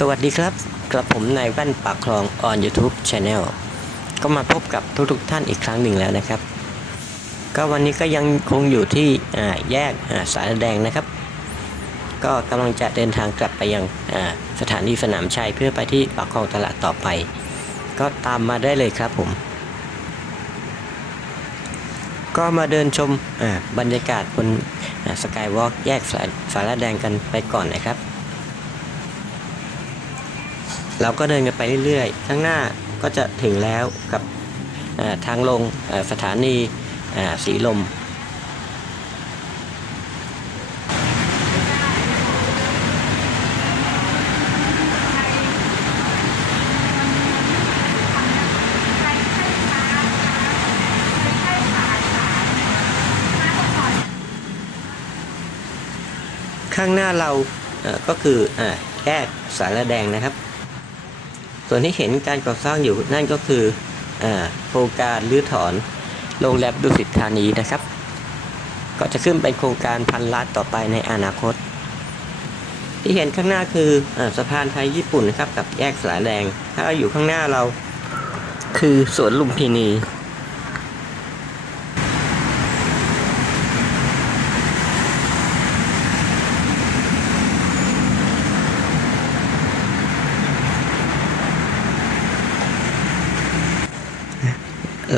สวัสดีครับกระผมนายแว่นปากคลอง on YouTube Channel ก็มาพบกับทุกๆท่านอีกครั้งหนึ่งแล้วนะครับ ก็วันนี้ก็ยังคงอยู่ที่แยกสารแดงนะครับ ก็กำลังจะเดินทางกลับไปยังสถานีสนามชัยเพื่อไปที่ปากคลองตลาดต่อไป ก็ตามมาได้เลยครับผม ก็มาเดินชมบรรยากาศบนสกายวอล์กแยกสายสารแดงกันไปก่อนนะครับ เราก็เดินกันไปเรื่อยๆ ข้างหน้าก็จะถึงแล้วกับทางลงสถานีสีลมข้างหน้าเราก็คือแยกสารแดงนะครับ ส่วนที่เห็นการก่อสร้างอยู่นั่นก็คือโครงการรื้อถอนโรงแรมดุสิตธานีนะครับ ก็จะขึ้นเป็นโครงการพันล้านต่อไปในอนาคต ที่เห็นข้างหน้าคืออสะพานไทยญี่ปุ่นนะครับกับแยกสายแดงถ้าอยู่ข้างหน้าเรา คือสวนลุมพินี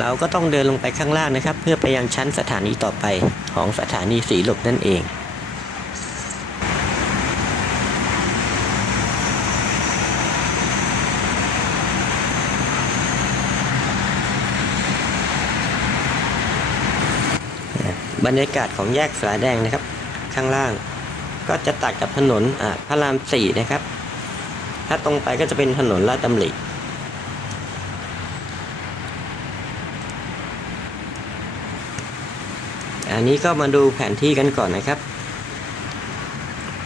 เราก็ต้องเดินลงไปข้างล่างนะครับ เพื่อไปยังชั้นสถานีต่อไปของสถานีสีลมนั่นเองบรรยากาศของแยกสาแดงนะครับ ข้างล่าง ก็จะตัดกับถนนพระรามสี่นะครับ ถ้าตรงไปก็จะเป็นถนนลาดดำริ อันนี้ก็มาดูแผนที่กันก่อนนะครับ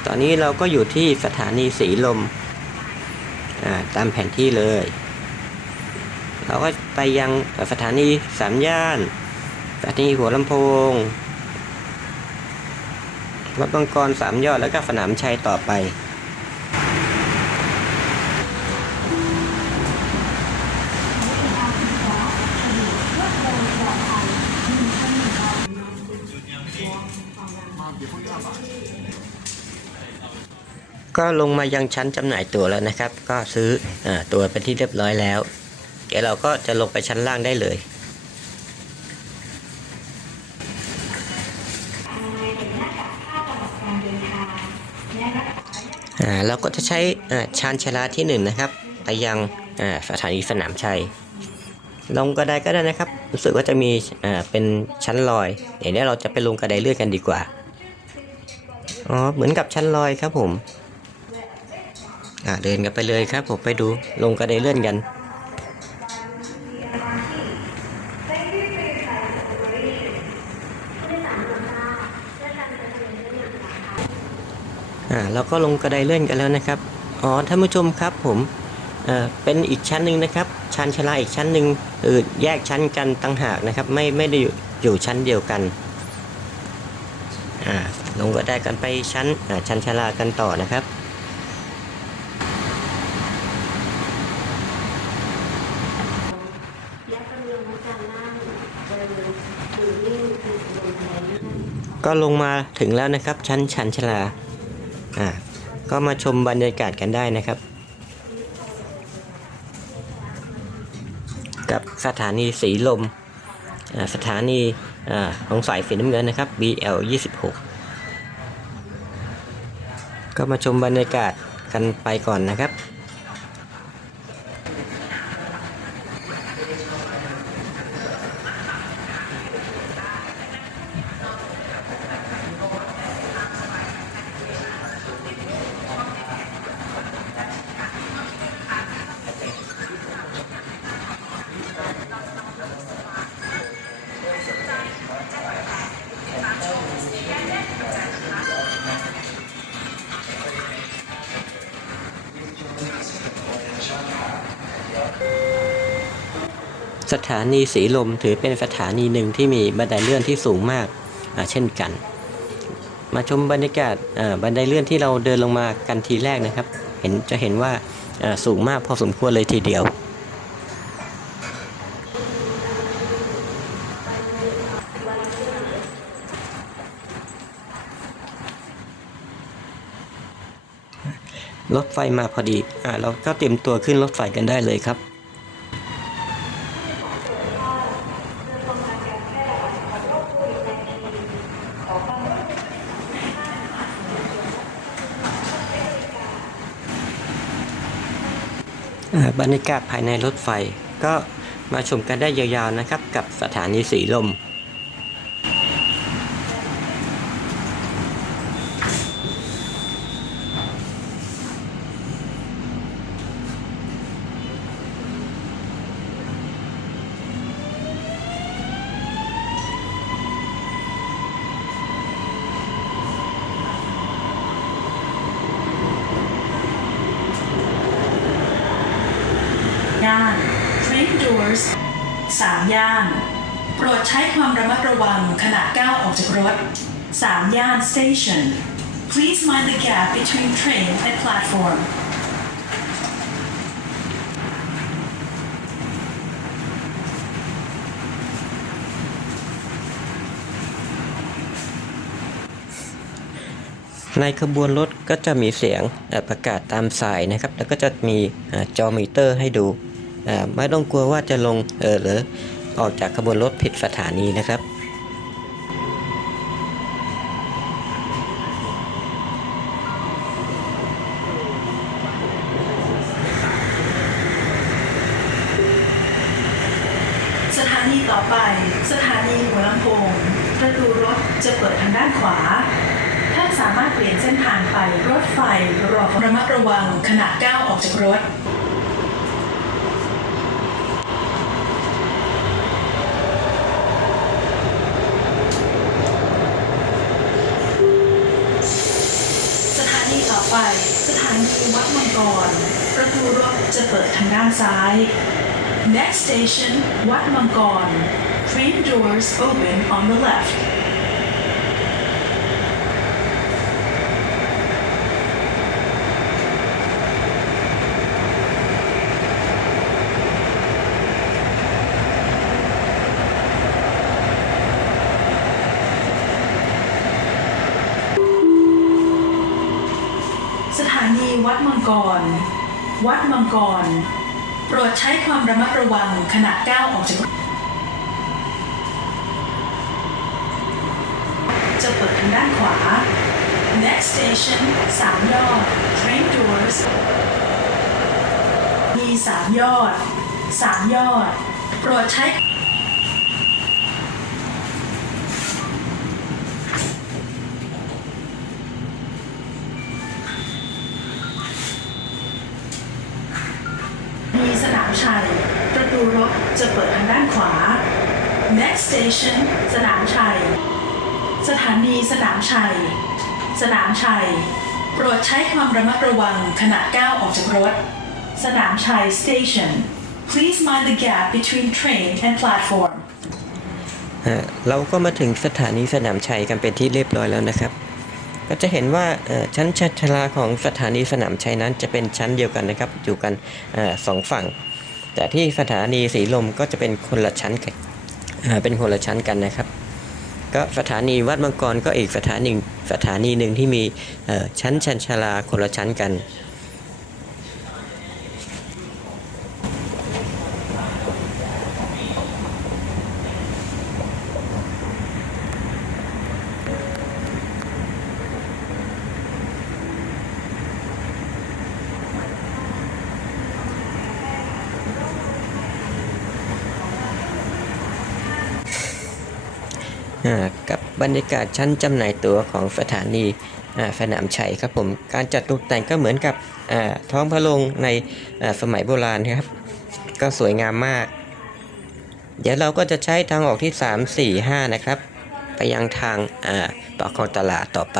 ตอนนี้เราก็อยู่ที่สถานีสีลม ตามแผนที่เลย เราก็ไปยังสถานีสามย่าน สถานีหัวลำโพงวัดบางกรสามยอดแล้วก็สนามชัยต่อไป ก็ลงมายังชั้นจำหน่ายตั๋วแล้วนะครับ ก็ซื้ออตั๋วเป็นที่เรียบร้อยแล้ว เดี๋ยวเราก็จะลงไปชั้นล่างได้เลย เราก็จะใช้ชานชาลาที่หนึ่งนะครับ ไปยังสถานีสนามชัย ลงกระไดก็ได้นะครับ รู้สึกว่าจะมีเป็นชั้นลอย เดี๋ยวเราจะไปลงกระไดเลื่อนกันดีกว่า อ๋อ เหมือนกับชั้นลอยครับผม อ่าเดินกันไปเลยครับผมไปดูลงกระไดเลื่อนกัน อ่าเราก็ลงกระไดเลื่อนกันแล้วนะครับ อ๋อท่านผู้ชมครับผมเอ่อเป็นอีกชั้นหนึ่งนะครับ ชั้นชลาอีกชั้นหนึ่งเออแยกชั้นกันต่างหากนะครับ ไม่ไม่ได้อยู่ชั้นเดียวกันอ่าลงกระไดกันไปชั้นอ่าชั้นชลากันต่อนะครับ ก็ลงมาถึงแล้วนะครับ ชั้นชันชลาอ่าก็มาชมบรรยากาศกันได้นะครับ กับสถานีสีลมอ่าสถานีอ่าของสายสีน้ำเงินนะครับ BL 26ก็มาชมบรรยากาศกันไปก่อนนะครับ สถานีสีลมถือเป็นสถานีหนึ่งที่มีบันไดเลื่อนที่สูงมากเช่นกัน มาชมบรรยากาศบันไดเลื่อนที่เราเดินลงมากันทีแรกนะครับ เห็นจะเห็นว่าอ่าสูงมากพอสมควรเลยทีเดียวรถไฟมาพอดีอ่าเราก็เตรียมตัวขึ้นรถไฟกันได้เลยครับ บรรยากาศภายในรถไฟ ก็มาชมกันได้ยาวๆนะครับ กับสถานีสีลม ย่าน Train Doors สามย่าน โปรดใช้ความระมัดระวังขณะก้าวออกจากรถสามย่าน Station Please mind the gap between train and platform ในขบวนรถก็จะมีเสียงประกาศตามสายนะครับ แล้วก็จะมีจอมิเตอร์ให้ดู ไม่ต้องกลัวว่าจะลงเออหรือออกจากขบวนรถผิดสถานีนะครับสถานีต่อไป สถานีหัวลำโพงประตูรถจะเปิดทางด้านขวา ท่านสามารถเปลี่ยนเส้นทางไปรถไฟรอระมัดระวังขณะก้าวออกจากรถ สถานีต่อ ไป สถานีวัดมังกร ประตูรถจะเปิดทางด้านซ้าย Next station วัดมังกร Train doors open on the left สถานี วัดมังกร วัดมังกร โปรดใช้ความระมัดระวังขณะก้าวออกจากจะเปิดทางด้านขวา Next station สามยอด Train doors มีสามยอดสามยอด โปรดใช้ มีสนาม ชัย ประตูรถจะเปิดทางด้านขวา Next station สนามชัย สถานีสนามชัย สนามชัย โปรดใช้ความระมัดระวังขณะก้าวออกจากรถ สนามชัย station Please mind the gap between train and platform เราก็มาถึงสถานีสนามชัยกันเป็นที่เรียบร้อยแล้วนะครับ ก็จะเห็นว่าชั้นชัชลาของสถานีสนามชัยนั้นจะเป็นชั้นเดียวกันนะครับ อยู่กันอสองฝั่ง แต่ที่สถานีสีลมก็จะเป็นคนละชั้นกันเป็นคนละชั้นกันนะครับ ก็สถานีวัดมังกรก็อีกสถานีสถานีหนึ่งที่มีชั้นชันชาลาคนละชั้นกัน อ่ากั บรรยากาศชั้นจำหน่ายตั๋วของสถานีสนามชัยครับผม การจัดตกแต่งก็เหมือนกับท้องพระโรงในสมัยโบราณครับ ก็สวยงามมาก เดี๋ยวเราก็จะใช้ทางออกที่ 3 4 5 นะครับ ไปยังทางปากคลองตลาดต่อไป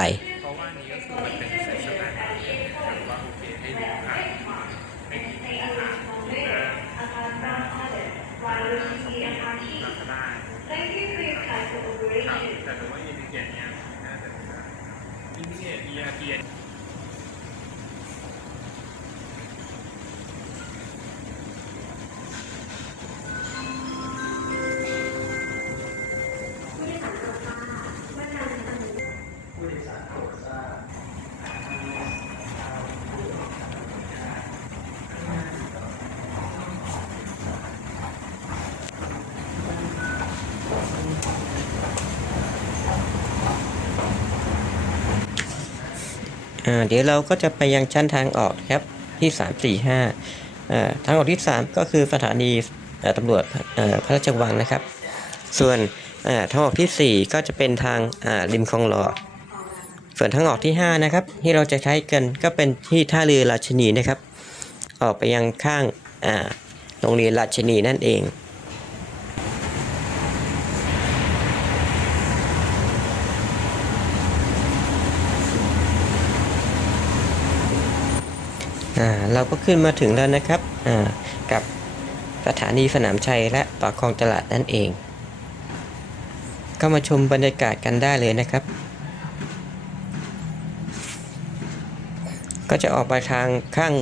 เดี๋ยวเราก็จะไปยังชั้นทางออกครับที่ 3 4 5ทางออกที่ 3 ก็คือสถานีตำรวจพระราชวังนะครับ ส่วนทางออกที่ 4 ก็จะเป็นทางริมคลองหลอ ส่วนทางออกที่ 5 นะครับ ที่เราจะใช้กันก็เป็นที่ท่าเรือราชนีนะครับ ออกไปยังข้างอ่าโรงเรียนราชนีนั่นเองอ่าเราก็ขึ้นมาถึงแล้วนะครับอ่ากับสถานีสนามชัยและปากคลองตลาดนั่นเอง ก็มาชมบรรยากาศกันได้เลยนะครับ ก็จะออกไปทางข้าง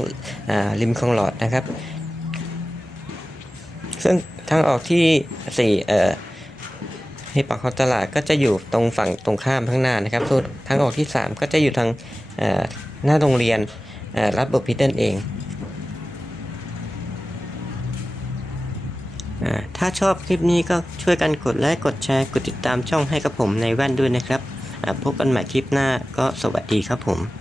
าริมคลองหลอดนะครับ ซึ่งทางออกที่สี่เอ่อที่ปากคอตลาดก็จะอยู่ตรงฝั่งตรงข้ามข้างหน้านะครับส่วนทางออกที่ 3 ก็จะอยู่ทางหน้าโรงเรียนรับบทพิษนั่นเองถ้าชอบคลิปนี้ก็ช่วยกันกดไลค์กดแชร์ กดติดตามช่องให้กับผมในแว่นด้วยนะครับ พบกันใหม่คลิปหน้าก็สวัสดีครับผม